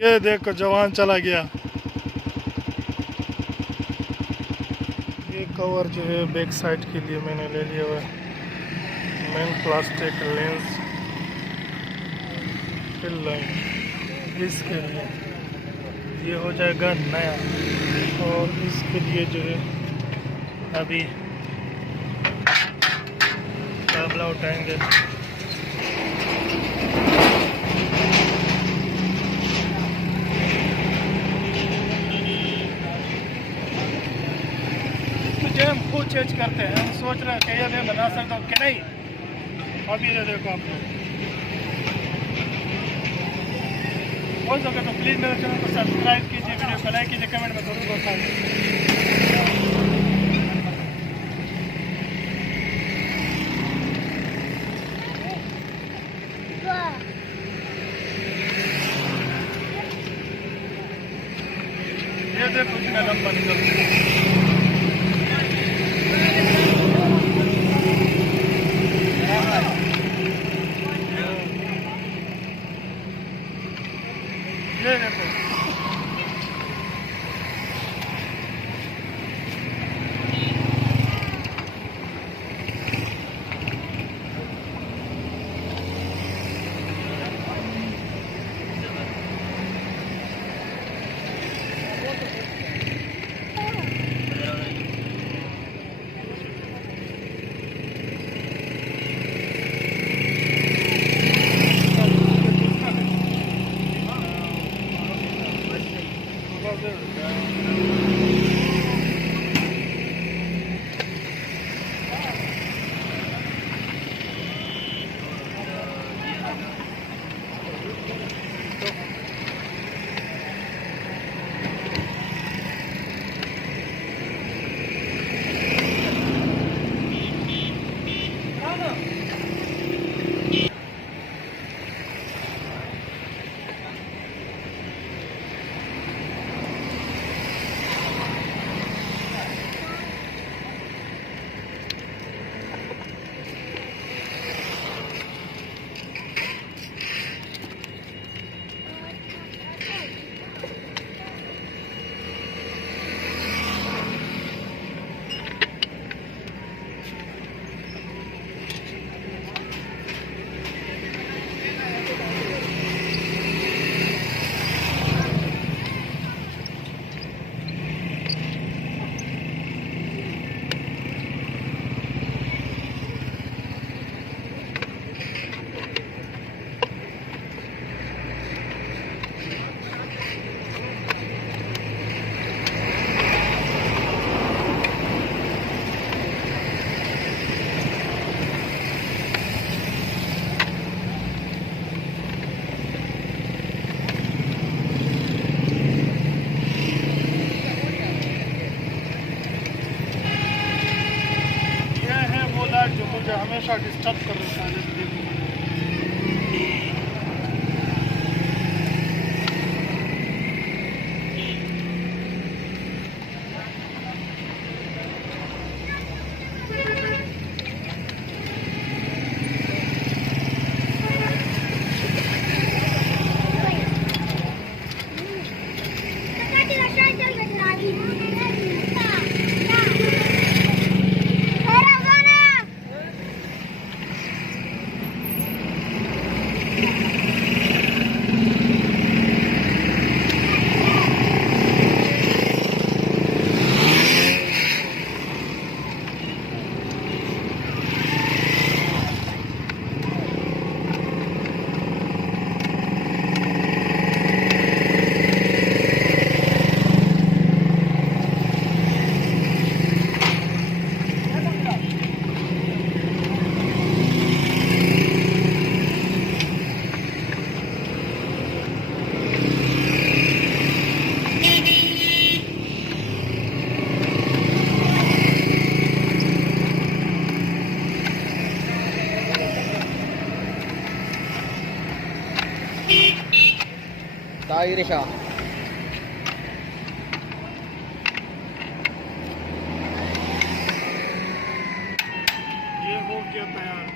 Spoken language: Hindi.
ये देखो जवान चला गया। ये कवर जो है बैक साइड के लिए मैंने ले लिया हुआ है। Main plastic lens fill line इसके लिए ये हो जाएगा नया। और इसके लिए जो है अभी काबला उठाएंगे। मुझे हम खुद चेंज करते हैं। हम सोच रहे हैं कि ये मैं बना सकता हूँ कि नहीं। अभी ये देखो आपको हो सके तो प्लीज़ मेरे चैनल को सब्सक्राइब कीजिए, वीडियो को लाइक कीजिए, कमेंट में जरूर बताइए। ये देखो इतना लंबा निकल ये देखो। जो मुझे हमेशा डिस्टर्ब कर रहा है। Irish ये हो गया तैयार।